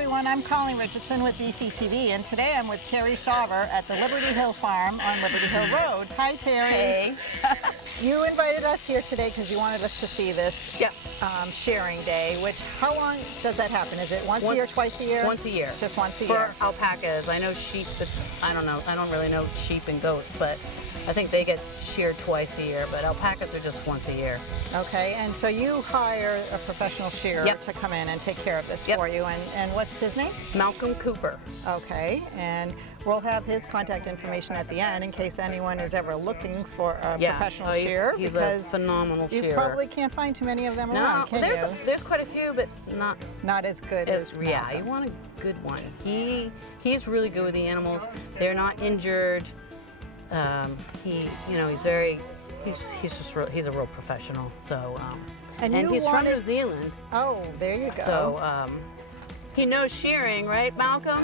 everyone, I'm Colleen Richardson with BCTV, and today I'm with Terri Shawver at the Liberty Hill Farm on Liberty Hill Road. Hi, Terri. Hey. You invited us here today because you wanted us to see this shearing day, which, how long does that happen? Is it once a year, twice a year? Once a year. Just once a year. For alpacas. I know sheep, I don't know. I don't really know sheep and goats, but I think they get sheared twice a year, but alpacas are just once a year. Okay, and so you hire a professional shearer to come in and take care of this for you, and what's his name? Malcolm Cooper. Okay, and we'll have his contact information at the end in case anyone is ever looking for a professional shearer. He's a phenomenal shearer. You probably can't find too many of them around, can you? There's quite a few, but not as good as Malcolm. Yeah, you want a good one. He's really good with the animals. They're not injured. He's a real professional. So and he's from New Zealand. Oh, there you go. So he knows shearing, right, Malcolm?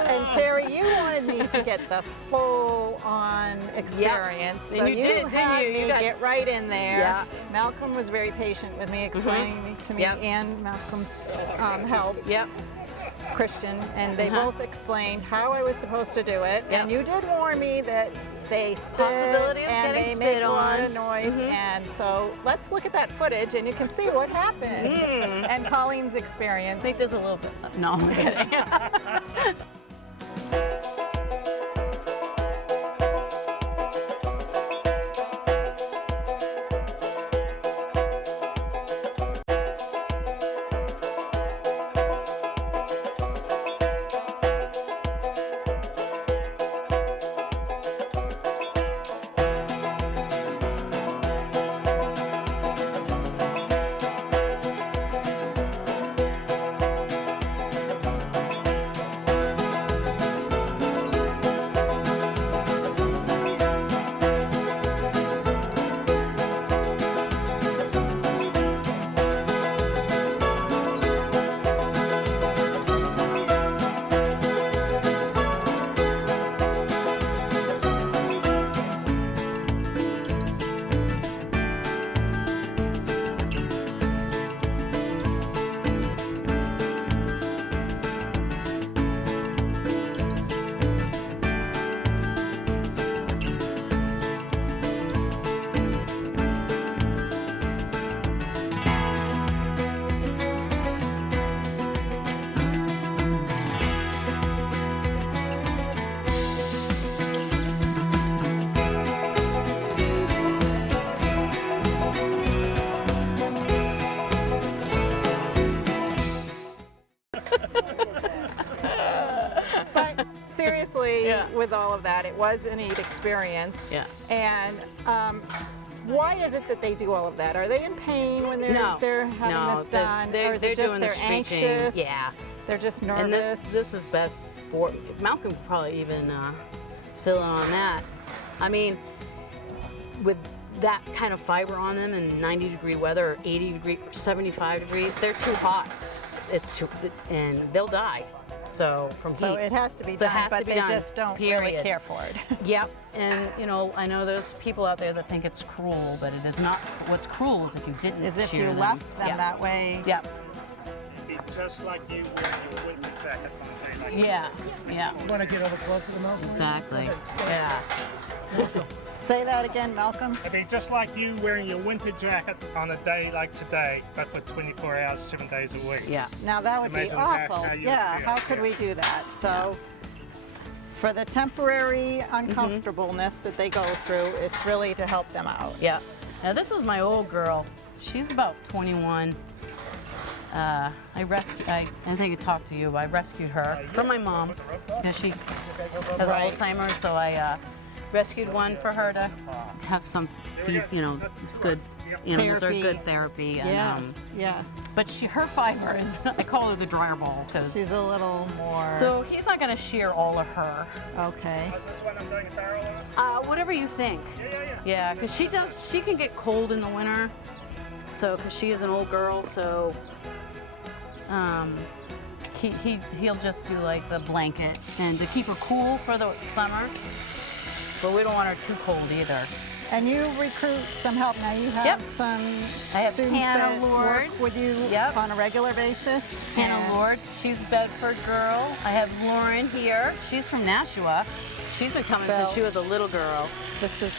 And Terri, you wanted me to get the full-on experience. So and you did it, didn't you? You get right in there. Yeah. Malcolm was very patient with me, explaining to me and Malcolm's help. Yep. Christian, and they both explained how I was supposed to do it. And you did warn me that they spit and they make a lot of noise. And so let's look at that footage and you can see what happened and Colleen's experience. I think there's a little bit. No, I'm kidding. But seriously, with all of that, it was a neat experience. Yeah. And why is it that they do all of that? Are they in pain when they're having this done? Or is it just they're anxious? Yeah. They're just nervous? And this is best for, Malcolm could probably even fill in on that. I mean, with that kind of fiber on them in 90-degree weather or 80-degree, 75 degrees, they're too hot. And they'll die. So from heat. So it has to be done, but they just don't really care for it. Yep. And you know, I know there's people out there that think it's cruel, but it is not. What's cruel is if you didn't Is if you shear left them that way. Yep. It'd be just like you wearing your winter jacket on a day like Yeah. You want to get over closer to Malcolm? Exactly. Yeah. Say that again, Malcolm. It'd be just like you wearing your winter jacket on a day like today, but for 24 hours, 7 days a week. Yeah. Now that would be awful. How could we do that? So for the temporary uncomfortableness that they go through, it's really to help them out. Yeah. Now this is my old girl. She's about 21. I think I talked to you. I rescued her from my mom because she has Alzheimer's, so I rescued one for her to have some feed, you know, it's good. Animals are good therapy. And, yes. But her fiber is, I call her the dryer ball. She's a little more. So he's not going to shear all of her. Okay. This one I'm doing a barrel on? Whatever you think. Yeah, because she can get cold in the winter. So, because she is an old girl, so he'll just do like the blanket and to keep her cool for the summer. but we don't want her too cold either. And you recruit some help. Now you have Yep. some I have students Hannah that Lord. work with you Yep. on a regular basis. Hannah And Lord, she's a Bedford girl. I have Lauren here. She's from Nashua. She's been coming since she was a little girl. This is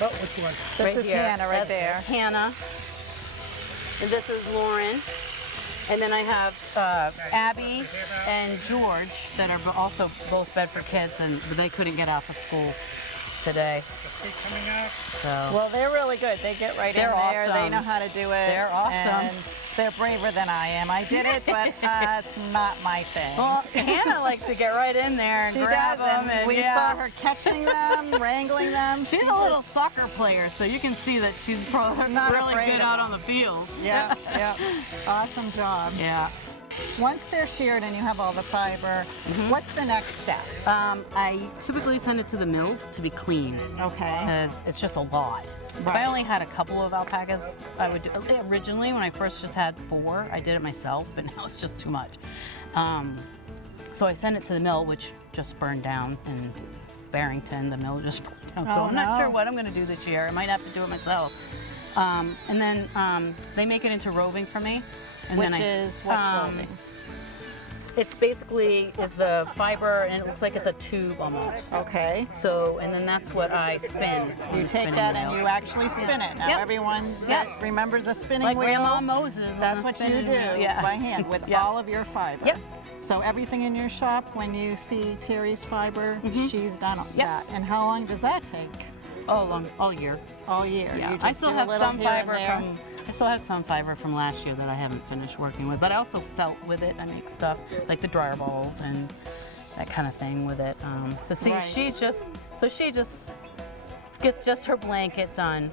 Oh, which one? this is here. Hannah right That's there. Hannah. And this is Lauren. And then I have Abby and George that are also both Bedford kids, and they couldn't get out of school today. Coming out. So Well, they're really good. They get right They're in there. They awesome. know how to do it. They're awesome. And they're braver than I am. I did it, but it's not my thing. well, Hannah likes to get right in there and She grab does, them. and we saw her catching them, wrangling them. She's a little soccer player, so you can see that she's probably Not really afraid good of out on the field. Yeah, yeah. Awesome job. Yeah. Once they're sheared and you have all the fiber, what's the next step? I typically send it to the mill to be cleaned Okay. because it's just a lot. If I only had a couple of alpacas, I would do, originally when I first just had 4, I did it myself, but now it's just too much. So I send it to the mill, which just burned down in Barrington. The mill just burned down. So Oh, I'm not no. sure what I'm going to do this year. I might have to do it myself. And then they make it into roving for me. And Which then is what's roving? It's basically is the fiber, and it looks like it's a tube almost. Okay. So, and then that's what I spin. You take that and you actually spin it. Now Yep. everyone that remembers a spinning like wheel, Grandma Moses. on that's the what you spinning do wheel. Yeah. by hand with Yeah. all of your fiber. Yep. So everything in your shop, when you see Terry's fiber, she's done that. And how long does that take? All year. All year. Yeah. You just I still do a have little some here and fiber there. from. I still have some fiber from last year that I haven't finished working with, but I also felt with it. I make stuff like the dryer balls and that kind of thing with it. But see, Right. she just gets just her blanket done.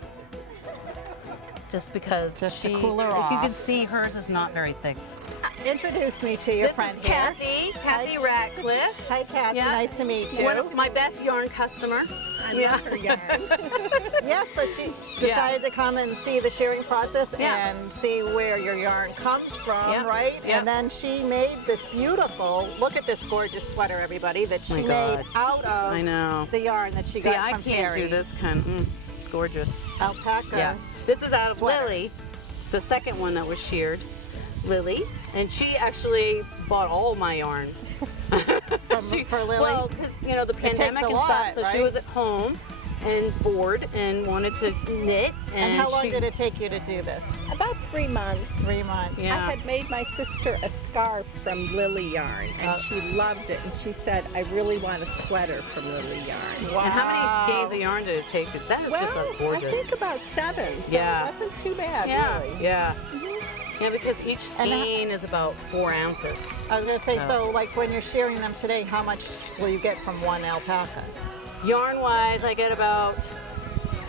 Just because Just to she, cool her if you off. can see, hers is not very thick. Introduce me to your This friend is here. Kathy Ratcliffe. Hi, Kathy. Yeah. Nice to meet you. One of my best yarn customer. I love her yarn. Yes, so she decided to come and see the shearing process Yeah. and see where your yarn comes from, Yeah. right? Yeah. And then she made this beautiful, look at this gorgeous sweater, everybody, that she My made God. out of I know. the yarn that she See, got I from can't Terry. do this kind. Gorgeous. Alpaca. Yeah. This is out of sweater. Lily, the second one that was sheared. Lily, and she actually bought all my yarn. For Lily. Well, because the takes pandemic a and lot, stuff, so she right? was at home and bored and wanted to knit. and how long she, did it take you to do this? About 3 months. 3 months. Yeah. I had made my sister a scarf from Lily yarn, and she loved it. And she said, "I really want a sweater from Lily yarn." Wow. And how many skeins of yarn did it take to? That is just Well, so gorgeous. I think about 7. So Yeah. it wasn't too bad, yeah, really. yeah. Yeah, because each skein is about 4 ounces. I was going to say, so like when you're shearing them today, how much will you get from one alpaca? Yarn-wise, I get about.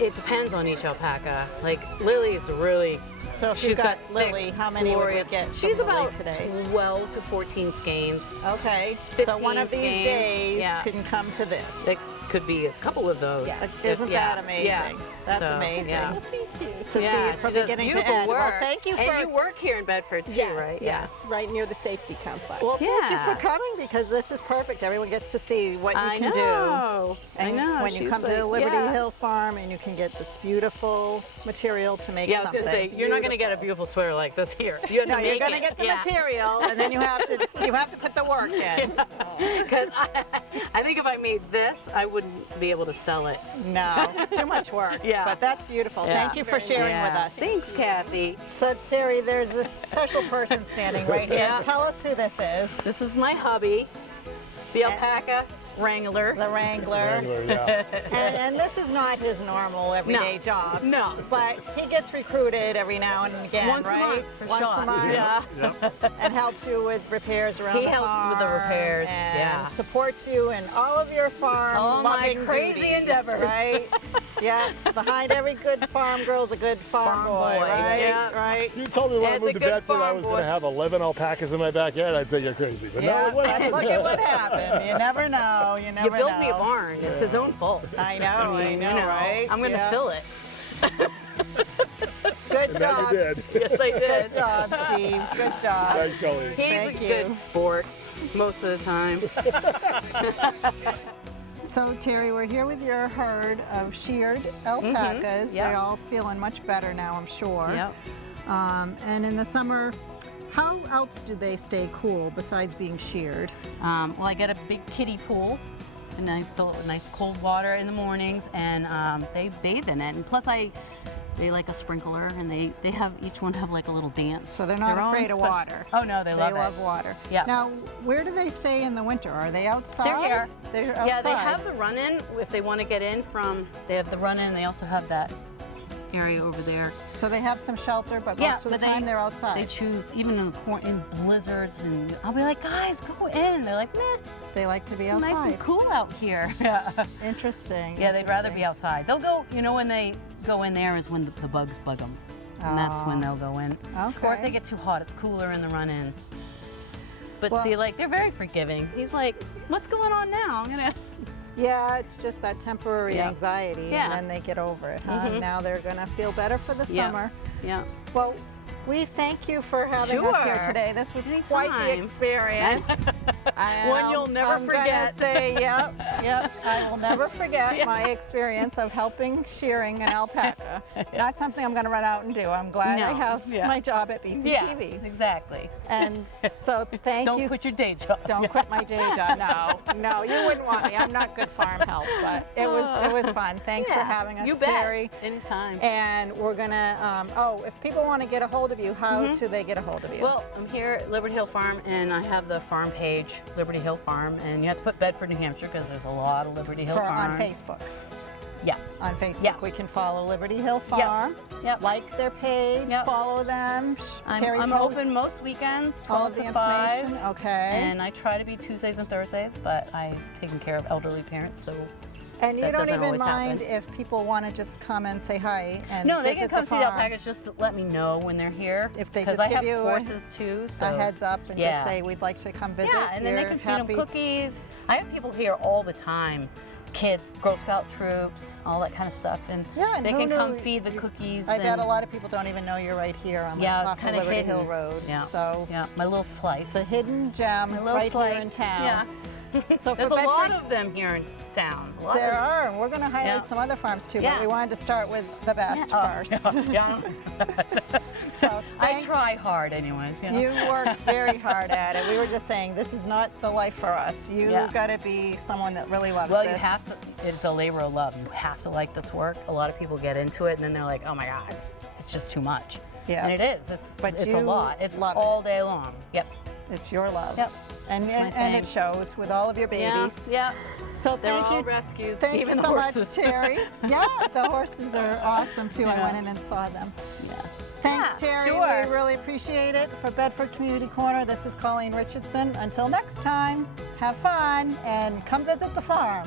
It depends on each alpaca. Like Lily's really. So if She's you've got thick, Lily, how many would we glorious. get from She's Lily about today? 12 to 14 skeins. Okay, so 15 one of these skeins, days yeah. can come to this. It could be a couple of those. Yeah. Isn't Yeah, that amazing? yeah. That's So, amazing. yeah. To Yeah, see it from she does beginning to beautiful end. work. Well, thank you for And you work here in Bedford too, Yes, right? yes, right near the safety complex. Well, thank you Yeah. for coming because this is perfect. Everyone gets to see what you I can know. do. And I know. when you She's come to like, the Liberty yeah. Hill Farm and you can get this beautiful material to make Yeah, I was something. gonna say you're not gonna get a beautiful sweater like this here. You have No, to you're make gonna it. get the Yeah. material and then you have to put the work in. Because I think if I made this, I wouldn't be able to sell it. No, too much work. Yeah. But that's beautiful. Yeah. Thank you for sharing with us. Thanks, Kathy. So Terry, there's this special person standing right here. Yeah. Tell us who this is. This is my hubby, the alpaca wrangler. The Wrangler. Yeah. And this is not his normal everyday job. No. But he gets recruited every now and again, Once a right? month for Once shots. a month. Yeah. And helps you with repairs around He the helps with the farm repairs, and yeah. supports you in all of your farm All my loving crazy duties, endeavors. right? Yeah, behind every good farm girl's a good farm boy, boy, right? yeah. Right. You told me when I That's a moved to good Bedford I farm was going boy. to have 11 alpacas in my backyard. I'd say you're crazy. But Yeah, no, what but happened? look at what happened. You never know. You never You built know. me a barn. It's his own fault. I know, I know, right? I'm gonna Yeah. fill it. Good And that job. you did. Yes, I Good did. job, Steve. Good job. Thanks, Colleen. He's Thank a you. good sport most of the time. So Terry, we're here with your herd of sheared alpacas. Yep. They're all feeling much better now, I'm sure. Yep. And in the summer, how else do they stay cool besides being sheared? Well, I get a big kiddie pool, and I fill it with nice cold water in the mornings, and they bathe in it. And plus, they like a sprinkler, and they have each one have like a little dance. So they're not Their own afraid of special- water. Oh no, they love it. They love water. Yeah. Now, where do they stay in the winter? Are they outside? They're here. They're outside. Yeah, they have the run-in if they want to get in from. They have the run-in. They also have that area over there. So they have some shelter, but Yeah, most of the but time they're They outside. choose even in blizzards, and I'll be like, guys, go in. They're like, nah, They like to be outside. nice and cool out here. Yeah. Interesting. Yeah, they'd rather be interesting. outside. They'll go, when they go in there is when the bugs bug them. And that's when they'll go in. Okay. Or if they get too hot, it's cooler in the run-in. But Well- see, like, they're very forgiving. He's like, what's going on now? I'm gonna... Yeah, it's just that temporary Yeah. anxiety, Yeah. and then they get over it. Huh? Now they're gonna feel better for the Yeah. summer. Yeah. Well, we thank you for having us here Sure. today. This was quite the Anytime. experience. One you'll never forget. I'm gonna say, yep. I will never forget my experience of helping shearing an alpaca. Not something I'm gonna run out and do. I'm glad I No. have Yeah. my job at BCTV. Yes, exactly. And so thank you. Don't quit your day job. Don't quit my day job. No, you wouldn't want me. I'm not good farm help, but it was fun. Thanks for Yeah, having us, you bet. Terry. Anytime. And we're gonna. If people want to get a hold of you, how do they get a hold of you? Well, I'm here at Liberty Hill Farm, and I have the farm page, Liberty Hill Farm, and you have to put Bedford, New Hampshire, because there's a lot of Liberty Hill Farms. On Facebook. Yeah. On Facebook, Yeah. we can follow Liberty Hill Farm. Yep. Like their page. Yep. Follow them. Terry I'm posts open most weekends, all 12 of the to 5. information. Okay. And I try to be Tuesdays and Thursdays, but I'm taking care of elderly parents, so And you that don't doesn't even always mind happen. if people want to just come and say hi and no, they can visit come the see the farm. alpacas. Just let me know when they're here. If they because just I give have you horses too. So a heads up and Yeah. just say we'd like to come visit. yeah, and then they You're can feed happy. them cookies. I have people here all the time. Kids, Girl Scout troops, all that kind of stuff, and Yeah, and they who can come knew- feed the cookies. I bet and, a lot of people don't even know you're right here on Yeah, off it's of kind of Liberty hidden. Hill Road. Yeah, So yeah, my little slice. the hidden gem My little right slice. here in town. Yeah. So There's for a lot Bedford- of them here in town. A lot There of are, and we're going to highlight Yeah. some other farms too, Yeah. but we wanted to start with the best first. yeah. So I thank- try hard, anyways. You know? You work very hard at it. We were just saying this is not the life for us. You Yeah. got to be someone that really loves Well, this. you have to. It's a labor of love. You have to like this work. A lot of people get into it, and then they're like, "Oh my God, it's just too much." Yeah. And it is. It's But a you lot. It's love all day long. Yep. It's your love. Yep. And my and it thing. shows with all of your babies. Yeah. So They're thank all you. rescues. Thank even you the so horses. much, Terry. Yeah, the horses are awesome too. I Yeah. went in and saw them. Yeah. Thanks, Yeah, Terry. sure. We really appreciate it. For Bedford Community Corner, this is Colleen Richardson. Until next time, have fun and come visit the farm.